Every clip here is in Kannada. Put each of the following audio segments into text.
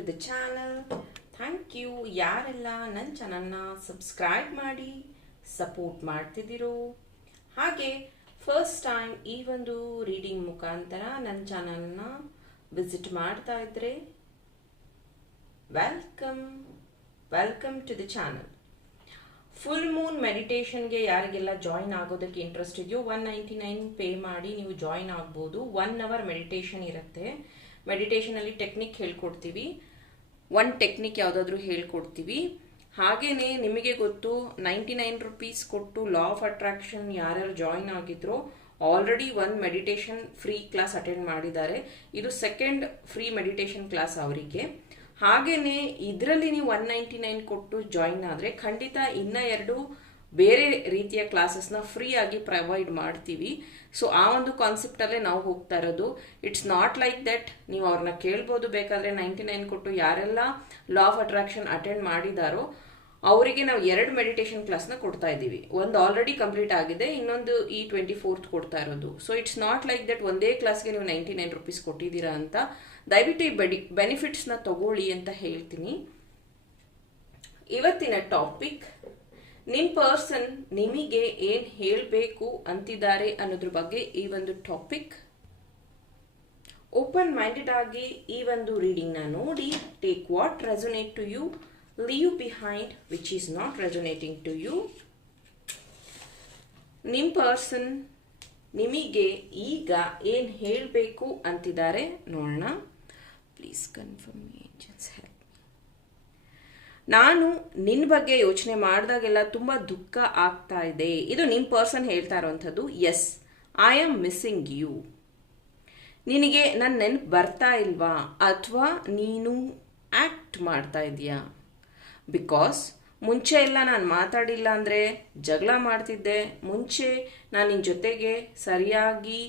To the channel thank you ಯಾರೆಲ್ಲ ನನ್ನ ಚಾನಲ್ನ ಸಬ್ಸ್ಕ್ರೈಬ್ ಮಾಡಿ ಸಪೋರ್ಟ್ ಮಾಡ್ತಿದ್ದೀರೋ, ಹಾಗೆ ಫಸ್ಟ್ ಟೈಮ್ ಈ ಒಂದು ರೀಡಿಂಗ್ ಮುಖಾಂತರ ನನ್ನ ಚಾನಲ್ನ ವಿಸಿಟ್ ಮಾಡ್ತಾ ಇದ್ರೆ welcome welcome to the channel full moon ಮೆಡಿಟೇಷನ್ಗೆ ಯಾರಿಗೆಲ್ಲ ಜಾಯಿನ್ ಆಗೋದಕ್ಕೆ ಇಂಟ್ರೆಸ್ಟ್ ಇದೆಯೋ ಒನ್ ನೈಂಟಿ ನೈನ್ ಪೇ ಮಾಡಿ ನೀವು ಜಾಯಿನ್ ಆಗ್ಬೋದು. ಒನ್ ಅವರ್ ಮೆಡಿಟೇಷನ್ ಇರುತ್ತೆ. ಮೆಡಿಟೇಷನಲ್ಲಿ ಟೆಕ್ನಿಕ್ ಹೇಳ್ಕೊಡ್ತೀವಿ. ಒನ್ ಟೆಕ್ನಿಕ್ ಯಾವುದಾದ್ರೂ ಹೇಳ್ಕೊಡ್ತೀವಿ. ಹಾಗೇನೆ ನಿಮಗೆ ಗೊತ್ತು ನೈಂಟಿ ನೈನ್ ರುಪೀಸ್ ಕೊಟ್ಟು ಲಾ ಆಫ್ ಅಟ್ರಾಕ್ಷನ್ ಯಾರ್ಯಾರು join ಆಗಿದ್ರೋ already one meditation free class attend ಮಾಡಿದ್ದಾರೆ. ಇದು ಸೆಕೆಂಡ್ ಫ್ರೀ ಮೆಡಿಟೇಷನ್ ಕ್ಲಾಸ್ ಅವರಿಗೆ. ಹಾಗೇನೆ ಇದರಲ್ಲಿ ನೀವು ಒನ್ ನೈಂಟಿ ನೈನ್ ಕೊಟ್ಟು ಜಾಯಿನ್ ಆದರೆ ಖಂಡಿತ ಇನ್ನ ಎರಡು ಬೇರೆ ರೀತಿಯ ಕ್ಲಾಸಸ್ನ ಫ್ರೀ ಆಗಿ ಪ್ರೊವೈಡ್ ಮಾಡ್ತೀವಿ. ಸೊ ಆ ಒಂದು ಕಾನ್ಸೆಪ್ಟಲ್ಲೇ ನಾವು ಹೋಗ್ತಾ ಇರೋದು. ಇಟ್ಸ್ ನಾಟ್ ಲೈಕ್ ದಟ್ ನೀವು ಅವ್ರನ್ನ ಕೇಳ್ಬೋದು ಬೇಕಾದ್ರೆ ನೈಂಟಿ ನೈನ್ ಕೊಟ್ಟು ಯಾರೆಲ್ಲ ಲಾ ಆಫ್ ಅಟ್ರಾಕ್ಷನ್ ಅಟೆಂಡ್ ಮಾಡಿದಾರೋ, ಅವರಿಗೆ ನಾವು ಎರಡು ಮೆಡಿಟೇಷನ್ ಕ್ಲಾಸ್ನ ಕೊಡ್ತಾ ಇದ್ದೀವಿ. ಒಂದು ಆಲ್ರೆಡಿ ಕಂಪ್ಲೀಟ್ ಆಗಿದೆ, ಇನ್ನೊಂದು ಈ ಟ್ವೆಂಟಿ ಫೋರ್ತ್ ಕೊಡ್ತಾ ಇರೋದು. So it's not like that ಒಂದೇ ಕ್ಲಾಸ್ಗೆ ನೀವು ನೈಂಟಿ ನೈನ್ ರುಪೀಸ್ ಕೊಟ್ಟಿದ್ದೀರಾ ಅಂತ. ದಯವಿಟ್ಟು ಈ ಬೆಡಿ ಬೆನಿಫಿಟ್ಸ್ನ ತಗೊಳ್ಳಿ ಅಂತ ಹೇಳ್ತೀನಿ. ಇವತ್ತಿನ ಟಾಪಿಕ್ ನಿಮ್ಮ ಪರ್ಸನ್ ನಿಮಗೆ ಏನ್ ಹೇಳಬೇಕು ಅಂತಿದ್ದಾರೆ ಅನ್ನೋದ್ರ ಬಗ್ಗೆ ಈ ಒಂದು ಟಾಪಿಕ್ ಓಪನ್ ಮೈಂಡೆಡ್ ಆಗಿ ಈ ಒಂದು ರೀಡಿಂಗ್ನ ನೋಡಿ take what resonate to you leave behind which is not resonating to you ನಿಮ್ಮ ಪರ್ಸನ್ ನಿಮಗೆ ಈಗ ಏನ್ ಹೇಳಬೇಕು ಅಂತಿದ್ದಾರೆ ನೋಡೋಣ. ಪ್ಲೀಸ್ ಕನ್ಫರ್ಮ್ ಏಜೆನ್ಸ್ ಹೆಲ್ಪ್ ನಾನು ನಿನ್ನ ಬಗ್ಗೆ ಯೋಚನೆ ಮಾಡಿದಾಗೆಲ್ಲ ತುಂಬ ದುಃಖ ಆಗ್ತಾ ಇದೆ. ಇದು ನಿಮ್ಮ ಪರ್ಸನ್ ಹೇಳ್ತಾ ಇರೋವಂಥದ್ದು yes I am missing you ನಿನಗೆ ನನ್ನ ನೆನಪು ಬರ್ತಾ ಇಲ್ವಾ? ಅಥವಾ ನೀನು ಆ್ಯಕ್ಟ್ ಮಾಡ್ತಾ ಇದೆಯಾ ಬಿಕಾಸ್ ಮುಂಚೆ ಎಲ್ಲ ನಾನು ಮಾತಾಡಿಲ್ಲ ಅಂದರೆ ಜಗಳ ಮಾಡ್ತಿದ್ದೆ. ಮುಂಚೆ ನಾನು ನಿನ್ನ ಜೊತೆಗೆ ಸರಿಯಾಗಿ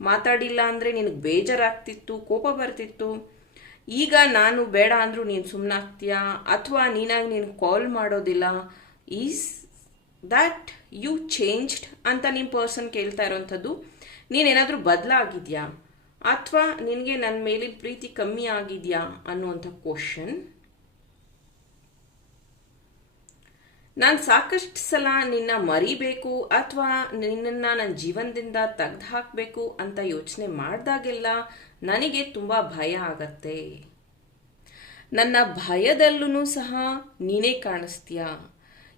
ಮಾತಾಡಿಲ್ಲ ಅಂದರೆ ನಿನಗೆ ಬೇಜಾರಾಗ್ತಿತ್ತು, ಕೋಪ ಬರ್ತಿತ್ತು. ಈಗ ನಾನು ಬೇಡ ಅಂದರೂ ನೀನು ಸುಮ್ಮನಾಗ್ತೀಯಾ ಅಥವಾ ನೀನಾಗಿ ನೀನು ಕಾಲ್ ಮಾಡೋದಿಲ್ಲ? ಈಸ್ ದ್ಯಾಟ್ ಯು ಚೇಂಜ್ಡ್ ಅಂತ ನಿಮ್ಮ ಪರ್ಸನ್ ಕೇಳ್ತಾ ಇರೋವಂಥದ್ದು ನೀನೇನಾದರೂ ಬದಲಾಗಿದೆಯಾ? ಅಥವಾ ನಿನಗೆ ನನ್ನ ಮೇಲಿನ ಪ್ರೀತಿ ಕಮ್ಮಿ ಆಗಿದೆಯಾ ಅನ್ನುವಂಥ ಕ್ವಶನ್ ನಾನು ಸಾಕಷ್ಟು ಸಲ ನಿನ್ನ ಮರಿಬೇಕು ಅಥವಾ ನಿನ್ನನ್ನು ನನ್ನ ಜೀವನದಿಂದ ತೆಗ್ದು ಹಾಕಬೇಕು ಅಂತ ಯೋಚನೆ ಮಾಡಿದಾಗೆಲ್ಲ ನನಗೆ ತುಂಬ ಭಯ ಆಗತ್ತೆ. ನನ್ನ ಭಯದಲ್ಲೂ ಸಹ ನೀನೇ ಕಾಣಿಸ್ತೀಯ?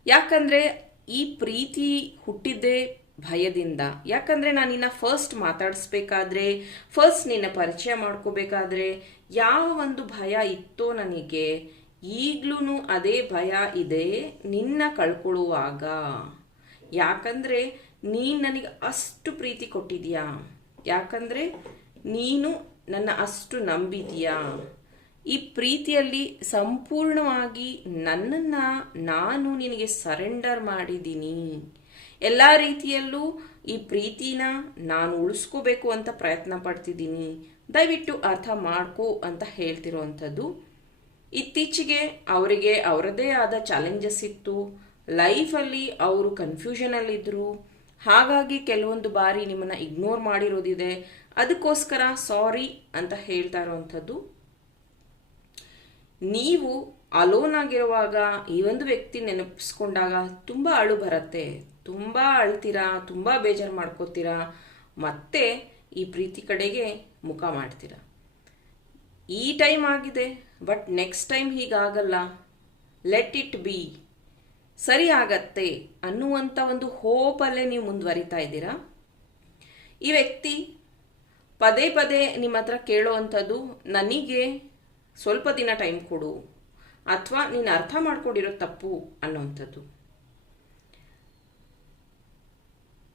ಯಾಕಂದರೆ ಈ ಪ್ರೀತಿ ಹುಟ್ಟಿದ್ದೇ ಭಯದಿಂದ. ಯಾಕಂದರೆ ನಾನು ನಿನ್ನ ಫಸ್ಟ್ ಮಾತಾಡಿಸ್ಬೇಕಾದ್ರೆ ಫಸ್ಟ್ ನಿನ್ನ ಪರಿಚಯ ಮಾಡ್ಕೋಬೇಕಾದ್ರೆ ಯಾವ ಒಂದು ಭಯ ಇತ್ತೋ ನನಗೆ ಈಗ್ಲೂ ಅದೇ ಭಯ ಇದೆ, ನಿನ್ನ ಕಳ್ಕೊಳ್ಳುವಾಗ ಯಾಕಂದ್ರೆ ನೀನು ನನಗೆ ಅಷ್ಟು ಪ್ರೀತಿ ಕೊಟ್ಟಿದ್ಯಾ? ಯಾಕಂದ್ರೆ ನೀನು ನನ್ನ ಅಷ್ಟು ನಂಬಿದ್ಯಾ? ಈ ಪ್ರೀತಿಯಲ್ಲಿ ಸಂಪೂರ್ಣವಾಗಿ ನನ್ನನ್ನು ನಾನು ನಿನಗೆ ಸರೆಂಡರ್ ಮಾಡಿದ್ದೀನಿ. ಎಲ್ಲ ರೀತಿಯಲ್ಲೂ ಈ ಪ್ರೀತಿನ ನಾನು ಉಳಿಸ್ಕೋಬೇಕು ಅಂತ ಪ್ರಯತ್ನ ಪಡ್ತಿದ್ದೀನಿ. ದಯವಿಟ್ಟು ಅರ್ಥ ಮಾಡ್ಕೋ ಅಂತ ಹೇಳ್ತಿರೋವಂಥದ್ದು. ಇತ್ತೀಚೆಗೆ ಅವರಿಗೆ ಅವರದೇ ಆದ ಚಾಲೆಂಜಸ್ ಇತ್ತು. ಲೈಫಲ್ಲಿ ಅವರು ಕನ್ಫ್ಯೂಷನಲ್ಲಿದ್ದರು ಹಾಗಾಗಿ ಕೆಲವೊಂದು ಬಾರಿ ನಿಮ್ಮನ್ನು ಇಗ್ನೋರ್ ಮಾಡಿರೋದಿದೆ. ಅದಕ್ಕೋಸ್ಕರ ಸಾರಿ ಅಂತ ಹೇಳ್ತಾ ಇರೋವಂಥದ್ದು. ನೀವು ಅಲೋನ್ ಆಗಿರುವಾಗ ಈ ಒಂದು ವ್ಯಕ್ತಿ ನೆನಪಿಸ್ಕೊಂಡಾಗ ತುಂಬ ಅಳು ಬರುತ್ತೆ. ತುಂಬ ಅಳ್ತೀರಾ? ತುಂಬ ಬೇಜಾರು ಮಾಡ್ಕೋತೀರಾ? ಮತ್ತೆ ಈ ಪ್ರೀತಿ ಕಡೆಗೆ ಮುಖ ಮಾಡ್ತೀರಾ? ಈ ಟೈಮ್ ಆಗಿದೆ ಬಟ್ ನೆಕ್ಸ್ಟ್ ಟೈಮ್ ಹೀಗಾಗಲ್ಲ. ಲೆಟ್ ಇಟ್ ಬಿ ಸರಿ ಆಗತ್ತೆ ಅನ್ನುವಂಥ ಒಂದು ಹೋಪಲ್ಲೇ ನೀವು ಮುಂದುವರಿತಾ ಇದ್ದೀರಾ? ಈ ವ್ಯಕ್ತಿ ಪದೇ ಪದೇ ನಿಮ್ಮ ಹತ್ರ ಕೇಳೋವಂಥದ್ದು, ನನಗೆ ಸ್ವಲ್ಪ ದಿನ ಟೈಮ್ ಕೊಡು, ಅಥವಾ ನೀನು ಅರ್ಥ ಮಾಡ್ಕೊಂಡಿರೋ ತಪ್ಪು, ಅನ್ನೋವಂಥದ್ದು.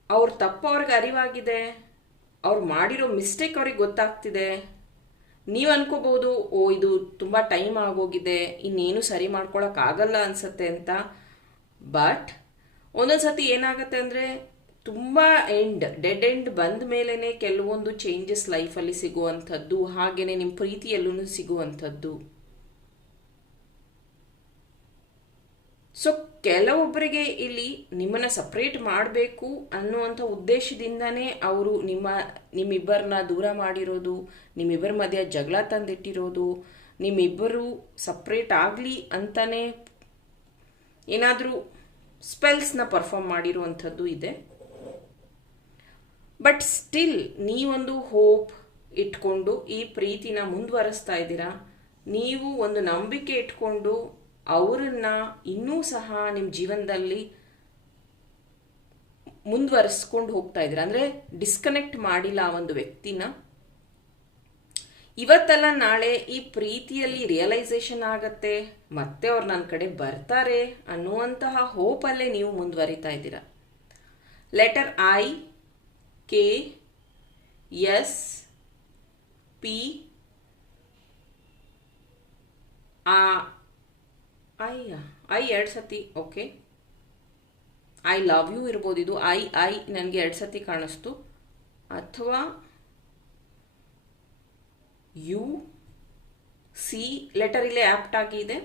ಅವ್ರ ತಪ್ಪು ಅವ್ರಿಗೆ ಅರಿವಾಗಿದೆ, ಅವ್ರು ಮಾಡಿರೋ ಮಿಸ್ಟೇಕ್ ಅವ್ರಿಗೆ ಗೊತ್ತಾಗ್ತಿದೆ. ನೀವು ಅನ್ಕೋಬಹುದು, ಓ, ಇದು ತುಂಬ ಟೈಮ್ ಆಗೋಗಿದೆ, ಇನ್ನೇನು ಸರಿ ಮಾಡ್ಕೊಳಕ್ಕಾಗಲ್ಲ ಅನ್ಸತ್ತೆ ಅಂತ. ಬಟ್ ಒಂದೊಂದು ಸತಿ ಏನಾಗುತ್ತೆ ಅಂದರೆ, ತುಂಬ ಎಂಡ್ ಡೆಡ್ ಎಂಡ್ ಬಂದ ಮೇಲೇ ಕೆಲವೊಂದು ಚೇಂಜಸ್ ಲೈಫಲ್ಲಿ ಸಿಗುವಂಥದ್ದು ಹಾಗೆಯೇ ನಿಮ್ಮ ಪ್ರೀತಿಯಲ್ಲೂ ಸಿಗುವಂಥದ್ದು. ಸೊ ಕೆಲವೊಬ್ಬರಿಗೆ ಇಲ್ಲಿ ನಿಮ್ಮನ್ನ ಸಪ್ರೇಟ್ ಮಾಡಬೇಕು ಅನ್ನುವಂಥ ಉದ್ದೇಶದಿಂದನೇ ಅವರು ನಿಮ್ಮ ನಿಮ್ಮಿಬ್ಬರನ್ನ ದೂರ ಮಾಡಿರೋದು, ನಿಮ್ಮಿಬ್ಬರ ಮಧ್ಯೆ ಜಗಳ ತಂದಿಟ್ಟಿರೋದು, ನಿಮ್ಮಿಬ್ಬರು ಸಪ್ರೇಟ್ ಆಗಲಿ ಅಂತಲೇ ಏನಾದರೂ ಸ್ಪೆಲ್ಸ್ನ ಪರ್ಫಾರ್ಮ್ ಮಾಡಿರುವಂಥದ್ದು ಇದೆ. ಬಟ್ ಸ್ಟಿಲ್ ನೀವೊಂದು ಹೋಪ್ ಇಟ್ಕೊಂಡು ಈ ಪ್ರೀತಿನ ಮುಂದುವರಿಸ್ತಾ ಇದ್ದೀರಾ? ನೀವು ಒಂದು ನಂಬಿಕೆ ಇಟ್ಕೊಂಡು ಅವರನ್ನ ಇನ್ನೂ ಸಹ ನಿಮ್ಮ ಜೀವನದಲ್ಲಿ ಮುಂದುವರಿಸ್ಕೊಂಡು ಹೋಗ್ತಾ ಇದ್ದೀರಾ? ಅಂದರೆ ಡಿಸ್ಕನೆಕ್ಟ್ ಮಾಡಿಲ್ಲ ಆ ಒಂದು ವ್ಯಕ್ತಿನ? ಇವತ್ತಲ್ಲ ನಾಳೆ ಈ ಪ್ರೀತಿಯಲ್ಲಿ ರಿಯಲೈಸೇಷನ್ ಆಗತ್ತೆ, ಮತ್ತೆ ಅವ್ರು ನನ್ನ ಕಡೆ ಬರ್ತಾರೆ ಅನ್ನುವಂತಹ ಹೋಪಲ್ಲೇ ನೀವು ಮುಂದುವರಿತಾ ಇದ್ದೀರಾ? Letter I K S P A I I ಎರಡು ಸತಿ ಓಕೆ ಐ ಲವ್ ಯು ಇರ್ಬೋದು ಇದು. ಐ ಐ ನನಗೆ ಎರಡು ಸತಿ ಕಾಣಿಸ್ತು. ಅಥವಾ ಯು ಸಿ ಲೆಟರ್ ಇಲ್ಲೇ ಆ್ಯಪ್ಟ್ ಆಗಿದೆ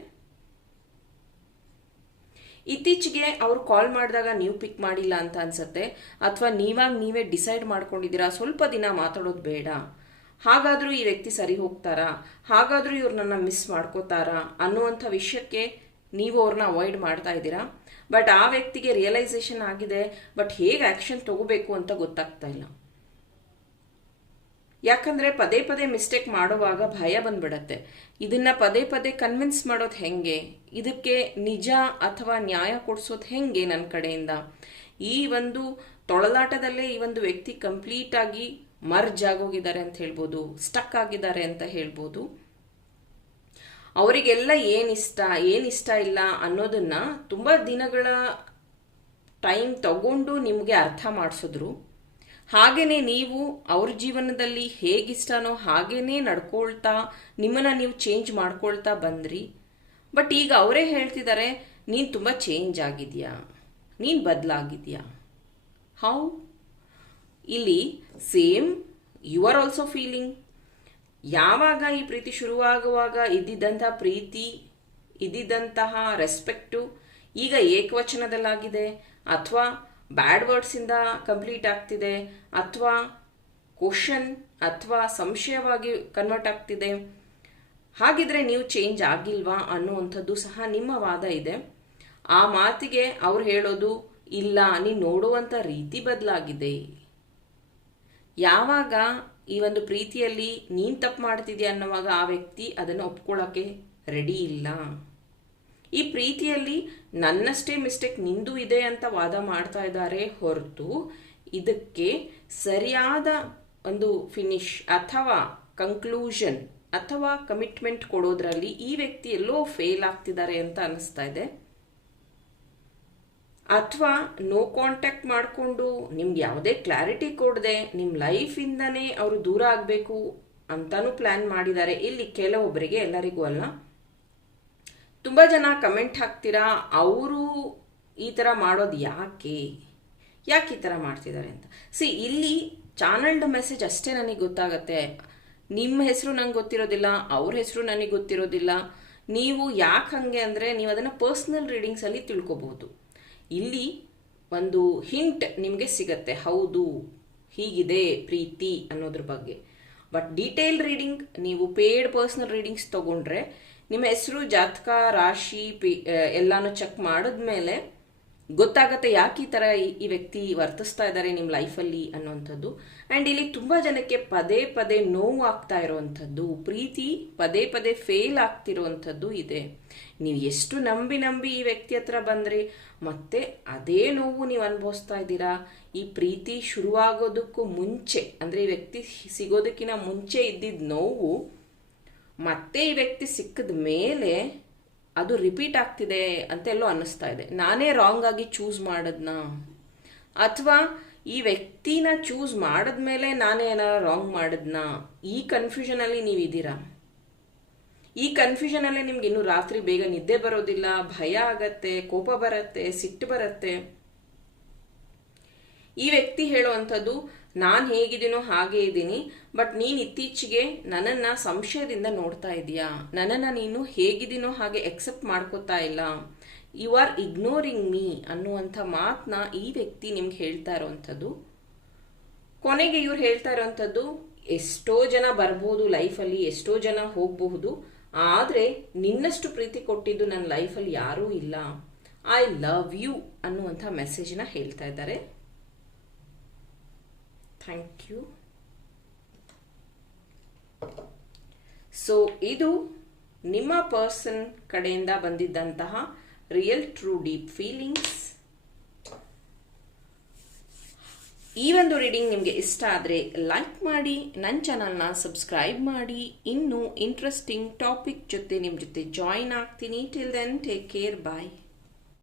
ಇತ್ತೀಚೆಗೆ ಅವರು ಕಾಲ್ ಮಾಡಿದಾಗ ನೀವು ಪಿಕ್ ಮಾಡಿಲ್ಲ ಅಂತ ಅನ್ಸುತ್ತೆ. ಅಥವಾ ನೀವಾಗ ನೀವೇ ಡಿಸೈಡ್ ಮಾಡ್ಕೊಂಡಿದ್ದೀರಾ, ಸ್ವಲ್ಪ ದಿನ ಮಾತಾಡೋದು ಬೇಡ. ಹಾಗಾದರೂ ಈ ವ್ಯಕ್ತಿ ಸರಿ ಹೋಗ್ತಾರಾ? ಹಾಗಾದರೂ ಇವ್ರು ನನ್ನ ಮಿಸ್ ಮಾಡ್ಕೋತಾರಾ? ಅನ್ನುವಂಥ ವಿಷಯಕ್ಕೆ ನೀವು ಅವ್ರನ್ನ ಅವಾಯ್ಡ್ ಮಾಡ್ತಾ ಇದ್ದೀರಾ? ಬಟ್ ಆ ವ್ಯಕ್ತಿಗೆ ರಿಯಲೈಸೇಷನ್ ಆಗಿದೆ ಬಟ್ ಹೇಗೆ ಆ್ಯಕ್ಷನ್ ತಗೋಬೇಕು ಅಂತ ಗೊತ್ತಾಗ್ತಾ ಇಲ್ಲ. ಯಾಕಂದರೆ ಪದೇ ಪದೇ ಮಿಸ್ಟೇಕ್ ಮಾಡುವಾಗ ಭಯ ಬಂದ್ಬಿಡತ್ತೆ. ಇದನ್ನು ಪದೇ ಪದೇ ಕನ್ವಿನ್ಸ್ ಮಾಡೋದು ಹೆಂಗೆ? ಇದಕ್ಕೆ ನಿಜ ಅಥವಾ ನ್ಯಾಯ ಕೊಡಿಸೋದು ಹೆಂಗೆ ನನ್ನ ಕಡೆಯಿಂದ? ಈ ಒಂದು ತೊಳಲಾಟದಲ್ಲೇ ಈ ಒಂದು ವ್ಯಕ್ತಿ ಕಂಪ್ಲೀಟಾಗಿ ಮರ್ಜ್ ಆಗೋಗಿದ್ದಾರೆ ಅಂತ ಹೇಳ್ಬೋದು ಸ್ಟಕ್ ಆಗಿದ್ದಾರೆ ಅಂತ ಹೇಳ್ಬೋದು. ಅವರಿಗೆಲ್ಲ ಏನಿಷ್ಟ ಏನಿಷ್ಟ ಇಲ್ಲ ಅನ್ನೋದನ್ನ ತುಂಬ ದಿನಗಳ ಟೈಮ್ ತಗೊಂಡು ನಿಮಗೆ ಅರ್ಥ ಮಾಡಿಸಿದ್ರು. ಹಾಗೇನೆ ನೀವು ಅವ್ರ ಜೀವನದಲ್ಲಿ ಹೇಗಿಷ್ಟನೋ ಹಾಗೇನೆ ನಡ್ಕೊಳ್ತಾ, ನಿಮ್ಮನ್ನ ನೀವು ಚೇಂಜ್ ಮಾಡ್ಕೊಳ್ತಾ ಬಂದ್ರಿ. ಬಟ್ ಈಗ ಅವರೇ ಹೇಳ್ತಿದ್ದಾರೆ ನೀನು ತುಂಬ ಚೇಂಜ್ ಆಗಿದೆಯಾ? ನೀನು ಬದಲಾಗಿದೆಯಾ? ಹೌ ಇಲ್ಲಿ same you are also feeling ಯಾವಾಗ ಈ ಪ್ರೀತಿ ಶುರುವಾಗುವಾಗ ಇದ್ದಿದ್ದಂತಹ ಪ್ರೀತಿ, ಇದ್ದಿದ್ದಂತಹ ರೆಸ್ಪೆಕ್ಟು ಈಗ ಏಕವಚನದಲ್ಲಾಗಿದೆ ಅಥವಾ ಬ್ಯಾಡ್ ವರ್ಡ್ಸಿಂದ ಕಂಪ್ಲೀಟ್ ಆಗ್ತಿದೆ ಅಥವಾ ಕ್ವಶನ್ ಅಥವಾ ಸಂಶಯವಾಗಿ ಕನ್ವರ್ಟ್ ಆಗ್ತಿದೆ. ಹಾಗಿದ್ರೆ ನೀವು ಚೇಂಜ್ ಆಗಿಲ್ವಾ ಅನ್ನುವಂಥದ್ದು ಸಹ ನಿಮ್ಮ ವಾದ ಇದೆ. ಆ ಮಾತಿಗೆ ಅವ್ರು ಹೇಳೋದು, ಇಲ್ಲ, ನೀನು ನೋಡುವಂಥ ರೀತಿ ಬದಲಾಗಿದೆ. ಯಾವಾಗ ಈ ಒಂದು ಪ್ರೀತಿಯಲ್ಲಿ ನೀನು ತಪ್ಪು ಮಾಡ್ತಿದ್ಯಾ ಅನ್ನುವಾಗ ಆ ವ್ಯಕ್ತಿ ಅದನ್ನು ಒಪ್ಕೊಳ್ಳೋಕ್ಕೆ ರೆಡಿ ಇಲ್ಲ. ಈ ಪ್ರೀತಿಯಲ್ಲಿ ನನ್ನಷ್ಟೇ ಮಿಸ್ಟೇಕ್ ನಿಂದು ಇದೆ ಅಂತ ವಾದ ಮಾಡ್ತಾ ಇದ್ದಾರೆ ಹೊರತು ಇದಕ್ಕೆ ಸರಿಯಾದ ಒಂದು ಫಿನಿಶ್ ಅಥವಾ ಕಂಕ್ಲೂಷನ್ ಅಥವಾ ಕಮಿಟ್ಮೆಂಟ್ ಕೊಡೋದ್ರಲ್ಲಿ ಈ ವ್ಯಕ್ತಿ ಎಲ್ಲೋ ಫೇಲ್ ಆಗ್ತಿದ್ದಾರೆ ಅಂತ ಅನಿಸ್ತಾ ಇದೆ. ಅಥವಾ ನೋ ಕಾಂಟ್ಯಾಕ್ಟ್ ಮಾಡಿಕೊಂಡು ನಿಮ್ಗೆ ಯಾವುದೇ ಕ್ಲಾರಿಟಿ ಕೊಡದೆ ನಿಮ್ಮ ಲೈಫಿಂದನೇ ಅವರು ದೂರ ಆಗಬೇಕು ಅಂತಲೂ ಪ್ಲ್ಯಾನ್ ಮಾಡಿದ್ದಾರೆ. ಇಲ್ಲಿ ಕೆಲವೊಬ್ಬರಿಗೆ ಎಲ್ಲರಿಗೂ ಅಲ್ಲ. ತುಂಬ ಜನ ಕಮೆಂಟ್ ಹಾಕ್ತೀರಾ? ಅವರು ಈ ಥರ ಮಾಡೋದು ಯಾಕೆ? ಯಾಕೆ ಈ ಥರ ಮಾಡ್ತಿದ್ದಾರೆ ಅಂತ? ಸಿ ಇಲ್ಲಿ ಚಾನಲ್ಡ್ ಮೆಸೇಜ್ ಅಷ್ಟೇ ನನಗೆ ಗೊತ್ತಾಗತ್ತೆ. ನಿಮ್ಮ ಹೆಸರು ನಂಗೆ ಗೊತ್ತಿರೋದಿಲ್ಲ, ಅವ್ರ ಹೆಸರು ನನಗೆ ಗೊತ್ತಿರೋದಿಲ್ಲ. ನೀವು ಯಾಕೆ ಹಾಗೆ ಅಂದರೆ ನೀವು ಅದನ್ನು ಪರ್ಸ್ನಲ್ ರೀಡಿಂಗ್ಸಲ್ಲಿ ತಿಳ್ಕೊಬಹುದು. ಇಲ್ಲಿ ಒಂದು ಹಿಂಟ್ ನಿಮಗೆ ಸಿಗತ್ತೆ, ಹೌದು, ಹೀಗಿದೆ, ಪ್ರೀತಿ ಅನ್ನೋದ್ರ ಬಗ್ಗೆ. ಬಟ್ ಡೀಟೇಲ್ ರೀಡಿಂಗ್ ನೀವು ಪೇಯ್ಡ್ ಪರ್ಸ್ನಲ್ ರೀಡಿಂಗ್ಸ್ ತಗೊಂಡ್ರೆ, ನಿಮ್ಮ ಹೆಸರು, ಜಾತಕ, ರಾಶಿ, ಪಿ ಎಲ್ಲಾನು ಚೆಕ್ ಮಾಡಿದ್ಮೇಲೆ ಗೊತ್ತಾಗತ್ತೆ ಯಾಕೆ ಈ ಥರ ಈ ವ್ಯಕ್ತಿ ವರ್ತಿಸ್ತಾ ಇದ್ದಾರೆ ನಿಮ್ಮ ಲೈಫಲ್ಲಿ ಅನ್ನೋವಂಥದ್ದು ಆ್ಯಂಡ್ ಇಲ್ಲಿ ತುಂಬ ಜನಕ್ಕೆ ಪದೇ ಪದೇ ನೋವು ಆಗ್ತಾ ಇರೋವಂಥದ್ದು ಪ್ರೀತಿ ಪದೇ ಪದೇ ಫೇಲ್ ಆಗ್ತಿರೋವಂಥದ್ದು ಇದೆ. ನೀವು ಎಷ್ಟು ನಂಬಿ ನಂಬಿ ಈ ವ್ಯಕ್ತಿ ಹತ್ರ ಬಂದ್ರಿ, ಮತ್ತೆ ಅದೇ ನೋವು ನೀವು ಅನುಭವಿಸ್ತಾ ಇದ್ದೀರಾ? ಈ ಪ್ರೀತಿ ಶುರುವಾಗೋದಕ್ಕೂ ಮುಂಚೆ, ಅಂದರೆ ಈ ವ್ಯಕ್ತಿ ಸಿಗೋದಕ್ಕಿಂತ ಮುಂಚೆ ಇದ್ದಿದ್ದ ನೋವು, ಮತ್ತೆ ಈ ವ್ಯಕ್ತಿ ಸಿಕ್ಕಿದ ಮೇಲೆ ಅದು ರಿಪೀಟ್ ಆಗ್ತಿದೆ ಅಂತೆಲ್ಲೋ ಅನ್ನಿಸ್ತಾ ಇದೆ. ನಾನೇ ರಾಂಗ್ ಆಗಿ ಚೂಸ್ ಮಾಡದ್ನ? ಅಥವಾ ಈ ವ್ಯಕ್ತಿನ ಚೂಸ್ ಮಾಡಿದ್ಮೇಲೆ ನಾನೇ ಏನಾರ ರಾಂಗ್ ಮಾಡಿದ್ನ? ಈ ಕನ್ಫ್ಯೂಷನಲ್ಲಿ ನೀವಿದ್ದೀರಾ ಈ ಕನ್ಫ್ಯೂಷನಲ್ಲೇ ನಿಮ್ಗೆ ಇನ್ನು ರಾತ್ರಿ ಬೇಗ ನಿದ್ದೆ ಬರೋದಿಲ್ಲ, ಭಯ ಆಗತ್ತೆ, ಕೋಪ ಬರುತ್ತೆ, ಸಿಟ್ಟು ಬರುತ್ತೆ. ಈ ವ್ಯಕ್ತಿ ಹೇಳುವಂಥದ್ದು ನಾನು ಹೇಗಿದ್ದೀನೋ ಹಾಗೆ ಇದ್ದೀನಿ ಬಟ್ ನೀನು ಇತ್ತೀಚೆಗೆ ನನ್ನನ್ನು ಸಂಶಯದಿಂದ ನೋಡ್ತಾ ಇದೀಯಾ? ನನ್ನನ್ನು ನೀನು ಹೇಗಿದ್ದೀನೋ ಹಾಗೆ ಎಕ್ಸೆಪ್ಟ್ ಮಾಡ್ಕೋತಾ ಇಲ್ಲ. ಯು ಆರ್ ಇಗ್ನೋರಿಂಗ್ ಮೀ ಅನ್ನುವಂಥ ಮಾತನ್ನ ಈ ವ್ಯಕ್ತಿ ನಿಮ್ಗೆ ಹೇಳ್ತಾ ಇರೋವಂಥದ್ದು? ಕೊನೆಗೆ ಇವ್ರು ಹೇಳ್ತಾ ಇರೋವಂಥದ್ದು, ಎಷ್ಟೋ ಜನ ಬರ್ಬೋದು ಲೈಫಲ್ಲಿ, ಎಷ್ಟೋ ಜನ ಹೋಗಬಹುದು, ಆದರೆ ನಿನ್ನಷ್ಟು ಪ್ರೀತಿ ಕೊಟ್ಟಿದ್ದು ನನ್ನ ಲೈಫಲ್ಲಿ ಯಾರೂ ಇಲ್ಲ. ಐ ಲವ್ ಯು ಅನ್ನುವಂಥ ಮೆಸೇಜ್ನ ಹೇಳ್ತಾ ಇದ್ದಾರೆ. ಥ್ಯಾಂಕ್ ಯು ಸೊ ಇದು ನಿಮ್ಮ ಪರ್ಸನ್ ಕಡೆಯಿಂದ ಬಂದಿದ್ದಂತಹ ರಿಯಲ್ ಟ್ರೂ ಡೀಪ್ ಫೀಲಿಂಗ್ಸ್ ಈ ಒಂದು ರೀಡಿಂಗ್ ನಿಮಗೆ ಇಷ್ಟ ಆದರೆ ಲೈಕ್ ಮಾಡಿ ನನ್ನ ಚಾನಲ್ನ ಸಬ್ಸ್ಕ್ರೈಬ್ ಮಾಡಿ. ಇನ್ನೂ ಇಂಟ್ರೆಸ್ಟಿಂಗ್ ಟಾಪಿಕ್ ಜೊತೆ ನಿಮ್ಮ ಜೊತೆ ಜಾಯಿನ್ ಆಗ್ತೀನಿ. Till then take care bye